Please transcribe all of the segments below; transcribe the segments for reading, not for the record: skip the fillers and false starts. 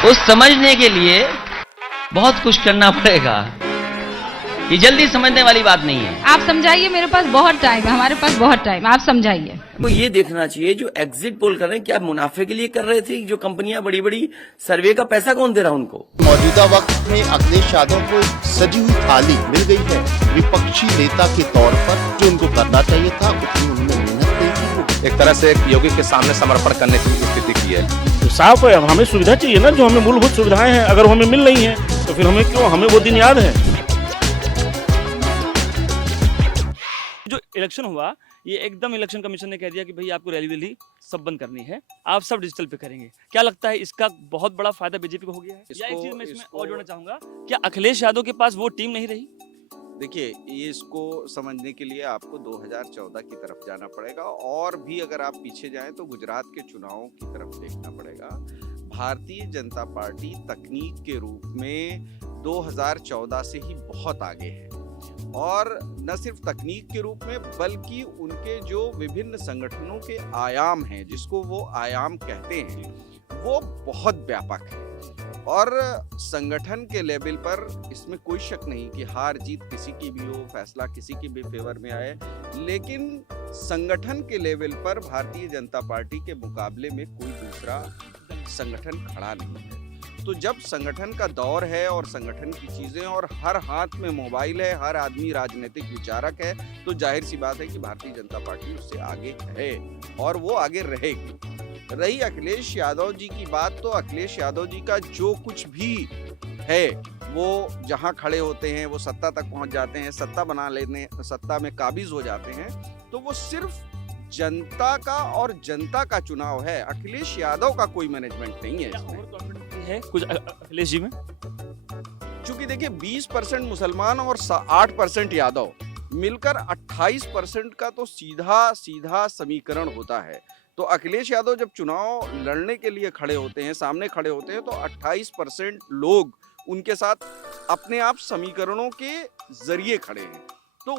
उस समझने के लिए बहुत कुछ करना पड़ेगा। ये जल्दी समझने वाली बात नहीं है। आप समझाइए, मेरे पास बहुत टाइम है, हमारे पास बहुत टाइम, आप समझाइए। तो ये देखना चाहिए जो एग्जिट पोल कर रहे हैं क्या मुनाफे के लिए कर रहे थे, जो कंपनियां बड़ी बड़ी सर्वे का पैसा कौन दे रहा उनको। मौजूदा वक्त में अखिलेश यादव को सजी हुई थाली मिल गई है विपक्षी नेता के तौर पर। जो उनको करना चाहिए था उतनी उन्होंने मेहनत नहीं की। एक तरह से योगी के सामने समर्पण करने की स्थिति की है। तो साफ है, हमें सुविधा चाहिए ना, जो हमें मूलभूत सुविधाएं हैं, अगर हमें मिल रही हैं तो फिर हमें क्यों, हमें वो दिन याद है। जो इलेक्शन हुआ, ये एकदम इलेक्शन कमीशन ने कह दिया कि भाई आपको रैली वैली सब बंद करनी है, आप सब डिजिटल पे करेंगे। क्या लगता है इसका बहुत बड़ा फायदा बीजेपी को हो गया है? या एक चीज मैं इसमें और जोड़ना चाहूंगा, क्या अखिलेश यादव के पास वो टीम नहीं रही? देखिए, ये इसको समझने के लिए आपको 2014 की तरफ जाना पड़ेगा, और भी अगर आप पीछे जाएं तो गुजरात के चुनावों की तरफ देखना पड़ेगा। भारतीय जनता पार्टी तकनीक के रूप में 2014 से ही बहुत आगे है, और न सिर्फ तकनीक के रूप में बल्कि उनके जो विभिन्न संगठनों के आयाम हैं, जिसको वो आयाम कहते हैं, वो बहुत व्यापक है। और संगठन के लेवल पर इसमें कोई शक नहीं कि हार जीत किसी की भी हो, फैसला किसी के भी फेवर में आए, लेकिन संगठन के लेवल पर भारतीय जनता पार्टी के मुकाबले में कोई दूसरा संगठन खड़ा नहीं है। तो जब संगठन का दौर है और संगठन की चीजें और हर हाथ में मोबाइल है, हर आदमी राजनीतिक विचारक है, तो जाहिर सी बात है कि भारतीय जनता पार्टी उससे आगे है और वो आगे रहेगी। रही अखिलेश यादव जी की बात, तो अखिलेश यादव जी का जो कुछ भी है वो जहां खड़े होते हैं वो सत्ता तक पहुंच जाते हैं, सत्ता बना लेने, सत्ता में काबिज हो जाते हैं, तो वो सिर्फ जनता का और जनता का चुनाव है। अखिलेश यादव का कोई मैनेजमेंट नहीं है इसमें। है कुछ अखिलेश जी में, क्योंकि देखिए 20% मुसलमान और 8% यादव मिलकर 28% का तो सीधा समीकरण होता है। तो अखिलेश यादव जब चुनाव लड़ने के लिए खड़े होते हैं, सामने खड़े होते हैं, तो 28% लोग उनके साथ अपने आप समीकरणों के जरिए खड़े हैं, तो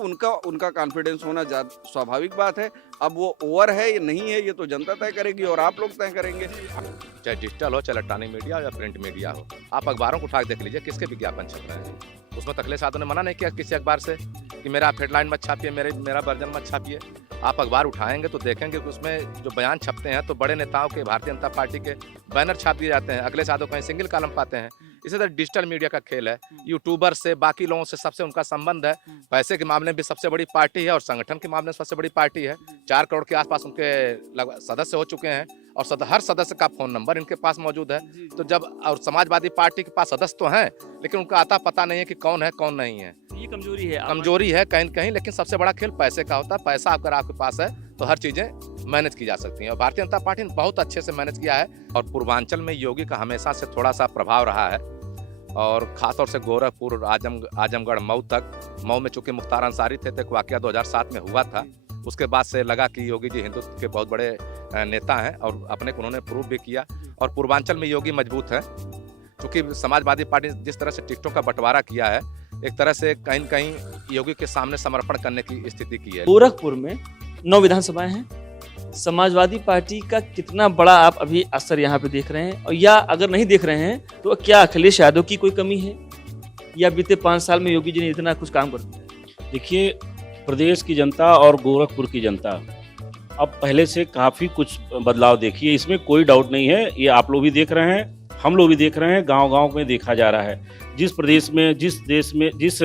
उनका कॉन्फिडेंस होना स्वाभाविक बात है। अब वो ओवर है या नहीं है, ये तो जनता तय करेगी और आप लोग तय करेंगे। चाहे डिजिटल हो, चाहे इलेक्ट्रॉनिक मीडिया हो या प्रिंट मीडिया हो, आप अखबारों को उठा के देख लीजिए किसके विज्ञापन छप रहे हैं। उसमें अखिलेश यादव ने मना नहीं किया किसी अखबार से कि मेरा आप हेडलाइन मत छापिए, मेरा वर्जन मत छापिए। आप अखबार उठाएंगे तो देखेंगे कि उसमें जो बयान छपते हैं तो बड़े नेताओं के, भारतीय जनता पार्टी के बैनर छाप दिए जाते हैं। अखिलेश यादव कहीं सिंगल कॉलम पाते हैं। इसी तरह डिजिटल मीडिया का खेल है, यूट्यूबर से, बाकी लोगों से सबसे उनका संबंध है। पैसे के मामले में भी सबसे बड़ी पार्टी है और संगठन के मामले में सबसे बड़ी पार्टी है। 4 करोड़ के आसपास उनके सदस्य हो चुके हैं और हर सदस्य का फोन नंबर इनके पास मौजूद है। तो जब, और समाजवादी पार्टी के पास सदस्य तो हैं लेकिन उनका आता पता नहीं है कि कौन है कौन नहीं है। ये कमजोरी है, कहीं कहीं, लेकिन सबसे बड़ा खेल पैसे का होता है। पैसा अगर आपके पास है तो हर चीजें मैनेज की जा सकती हैं, और भारतीय जनता पार्टी ने बहुत अच्छे से मैनेज किया है। और पूर्वांचल में योगी का हमेशा से थोड़ा सा प्रभाव रहा है, और खासतौर से गोरखपुर, आजमगढ़, मऊ तक। मऊ में चूंकि मुख्तार अंसारी थे, तो एक वाकया 2007 में हुआ था। उसके बाद से लगा कि योगी जी हिंदुत्व के बहुत बड़े नेता हैं और अपने को उन्होंने प्रूव भी किया। और पूर्वांचल में योगी मजबूत है, क्योंकि समाजवादी पार्टी जिस तरह से टिकटों का बंटवारा किया है, एक तरह से कहीं न कहीं योगी के सामने समर्पण करने की स्थिति की है। गोरखपुर में 9 विधानसभाएं हैं। समाजवादी पार्टी का कितना बड़ा आप अभी असर यहाँ पे देख रहे हैं, और या अगर नहीं देख रहे हैं तो क्या अखिलेश यादव की कोई कमी है, या बीते 5 साल में योगी जी ने इतना कुछ काम कर दिया? देखिए, प्रदेश की जनता और गोरखपुर की जनता अब पहले से काफ़ी कुछ बदलाव देखिए, इसमें कोई डाउट नहीं है। ये आप लोग भी देख रहे हैं, हम लोग भी देख रहे हैं, गांव-गांव में देखा जा रहा है। जिस प्रदेश में, जिस देश में, जिस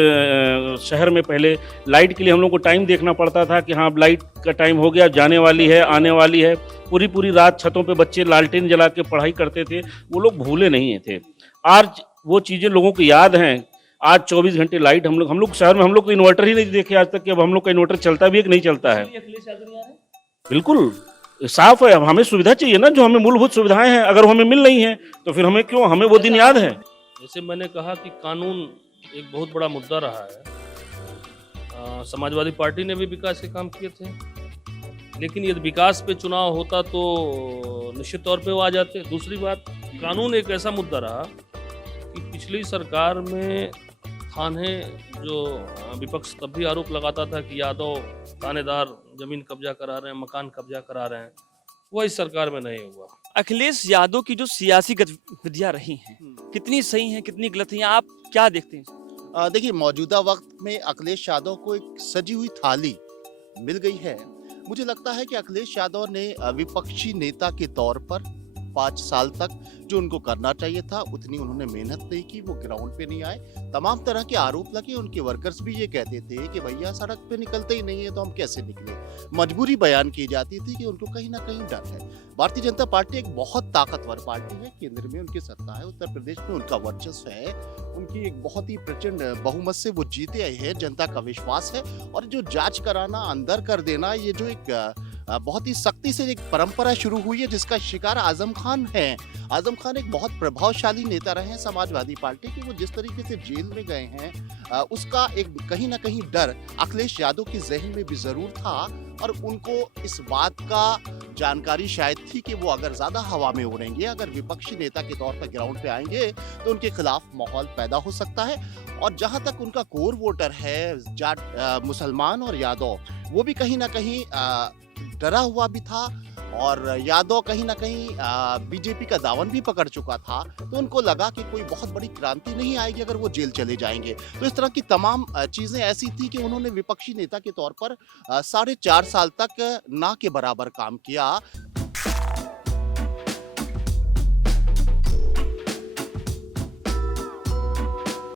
शहर में पहले लाइट के लिए हम लोग को टाइम देखना पड़ता था कि हाँ लाइट का टाइम हो गया, जाने वाली है, आने वाली है, पूरी रात छतों पे बच्चे लालटेन जला के पढ़ाई करते थे, वो लोग भूले नहीं थे। आज वो चीज़ें लोगों को याद हैं। आज 24 घंटे लाइट हम लोग शहर में, हम लोग को इन्वर्टर ही नहीं देखे आज तक कि अब हम लोग का इन्वर्टर चलता भी है कि नहीं चलता है। बिल्कुल साफ है, हमें सुविधा चाहिए ना, जो हमें मूलभूत सुविधाएं हैं, अगर हमें मिल रही हैं तो फिर हमें क्यों, हमें वो दिन याद है। जैसे मैंने कहा कि कानून एक बहुत बड़ा मुद्दा रहा है। समाजवादी पार्टी ने भी विकास के काम किए थे, लेकिन यदि विकास पे चुनाव होता तो निश्चित तौर पे वो आ जाते। दूसरी बात, कानून एक ऐसा मुद्दा रहा कि पिछली सरकार में थाने जो विपक्ष तब भी आरोप लगाता था कि यादव थानेदार जमीन कब्जा करा रहे हैं, मकान कब्जा करा रहे हैं, वो इस सरकार में नहीं हुआ। अखिलेश यादव की जो सियासी गतिविधियां रही हैं कितनी सही हैं कितनी गलत हैं आप क्या देखते हैं? देखिए, मौजूदा वक्त में अखिलेश यादव को एक सजी हुई थाली मिल गई है। मुझे लगता है कि अखिलेश यादव ने विपक्षी नेता के तौर पर 5 साल तक जो उनको करना चाहिए था उतनी उन्होंने मेहनत नहीं की, वो ग्राउंड पे नहीं आए। तमाम तरह के आरोप लगे, उनके वर्कर्स भी ये कहते थे कि भैया सड़क पे निकलते ही नहीं है तो हम कैसे निकले। मजबूरी बयान की जाती थी कि उनको कहीं ना कहीं डर है। भारतीय जनता पार्टी एक बहुत ताकतवर पार्टी है, केंद्र में उनकी सत्ता है, उत्तर प्रदेश में उनका वर्चस्व है, उनकी एक बहुत ही प्रचंड बहुमत से वो जीते आए हैं, जनता का विश्वास है। और जो जांच कराना, अंदर कर देना, ये जो एक बहुत ही सख्ती से एक परंपरा शुरू हुई है जिसका शिकार आजम खान है। आजम खान एक बहुत प्रभावशाली नेता रहे हैं समाजवादी पार्टी के। वो जिस तरीके से जेल में गए हैं उसका एक कहीं ना कहीं डर अखिलेश यादव के जहन में भी जरूर था और उनको इस बात का जानकारी शायद थी कि वो अगर ज्यादा हवा में उड़ेंगे, अगर विपक्षी नेता के तौर पर ग्राउंड पे आएंगे तो उनके खिलाफ माहौल पैदा हो सकता है। और जहां तक उनका कोर वोटर है जाट मुसलमान और यादव, वो भी कहीं ना कहीं डरा हुआ भी था और यादव कहीं ना कहीं बीजेपी का दामन भी पकड़ चुका था। तो उनको लगा कि कोई बहुत बड़ी क्रांति नहीं आएगी अगर वो जेल चले जाएंगे। तो इस तरह की तमाम चीजें ऐसी थी कि उन्होंने विपक्षी नेता के तौर पर 4.5 साल तक ना के बराबर काम किया